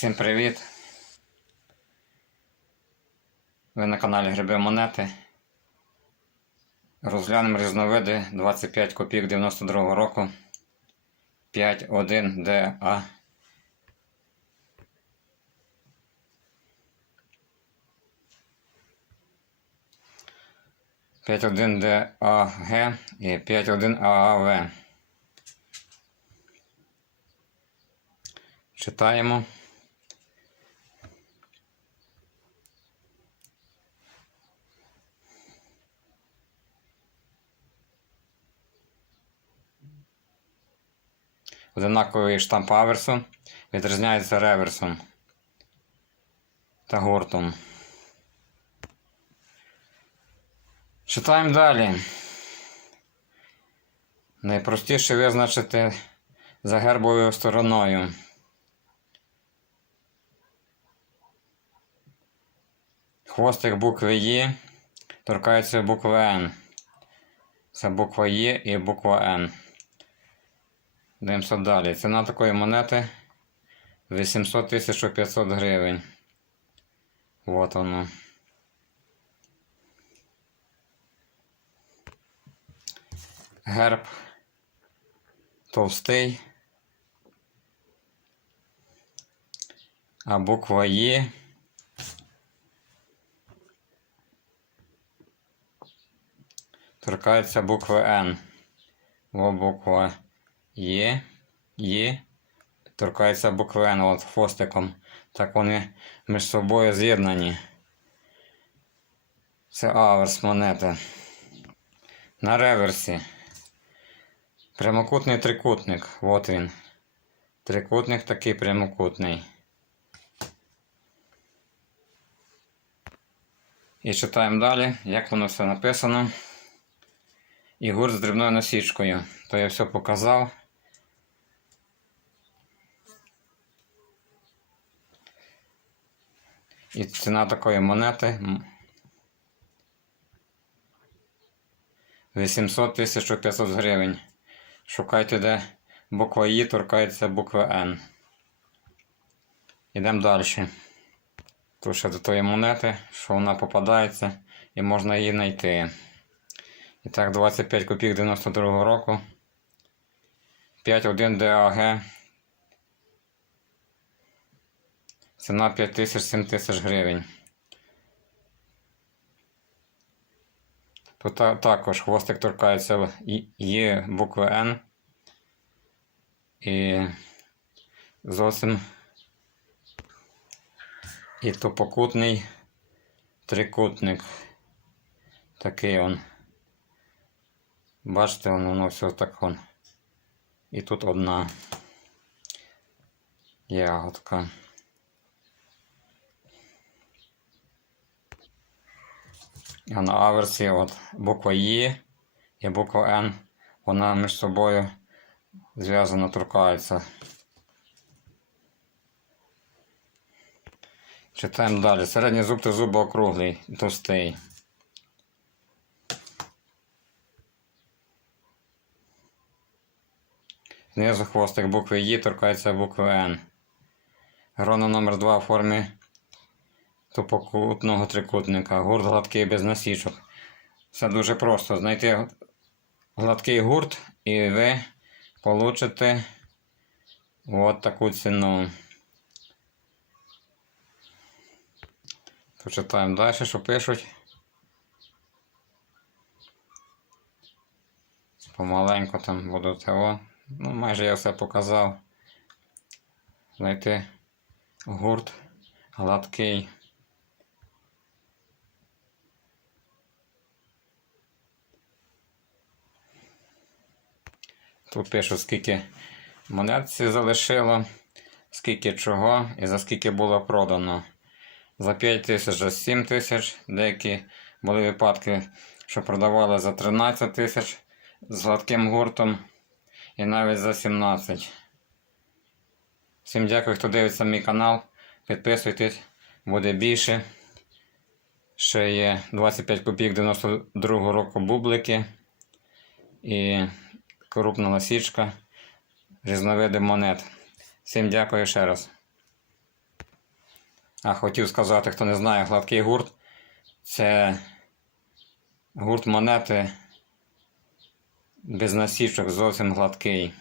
Всім привіт! Ви на каналі Гриби Монети. Розглянемо різновиди 25 копійок 92 року 5.1 DA. П'ять один ДАГ і 51 ААВ. Читаємо. Одинаковий штамп аверсу відрізняється реверсом та гуртом. Читаємо далі. Найпростіше визначити за гербовою стороною. Хвостик букви Є торкається букви Н. Це буква Є і буква Н. Дивимося далі. Ціна такої монети 800 1500 гривень. Вот воно. Герб товстий. А буква Є. Торкається букви Н. Во буква Є. Є. Торкається букви Н от хвостиком. Так вони між собою з'єднані. Це аверс монети. На реверсі. Прямокутний трикутник. От він. Трикутник такий прямокутний. І читаємо далі, як воно все написано. І гурт з дрібною насічкою. То я все показав. І ціна такої монети 800 1500 гривень. Шукайте, де буква І торкається букви Н. Йдемо далі. Тут ще до тої монети, що вона попадається і можна її знайти. І так, 25 копійок 92 року. 5.1 ДАГ. Ціна 5 тисяч 7 тисяч гривень. Тут також хвостик торкається є букви Н. І зовсім і тупокутний трикутник. Такий он. Бачите, воно, воно все так он. І тут одна ягодка. А на аверсі от буква Є і буква Н, вона між собою зв'язано торкається. Читаємо далі. Середній зуб та зуб округлий, товстий. Знизу хвостик букви Є торкається букви Н. Грона номер 2 в формі тупокутного трикутника. Гурт гладкий без насічок. Все дуже просто. Знайти гладкий гурт і ви получите от таку ціну. Почитаємо далі, що пишуть. Помаленьку там буду того. Ну, майже я все показав. Знайти гурт гладкий. Тут пишуть, скільки монет ці залишило, скільки чого і за скільки було продано. За 5 тисяч, за 7 тисяч. Деякі були випадки, що продавали за 13 тисяч з гладким гуртом і навіть за 17. Всім дякую, хто дивиться мій канал. Підписуйтесь, буде більше. Ще є 25 копійок 92 року бублики і крупна ласічка, різновиди монет. Всім дякую ще раз. А хотів сказати, хто не знає, гладкий гурт це гурт монети без насічок зовсім гладкий.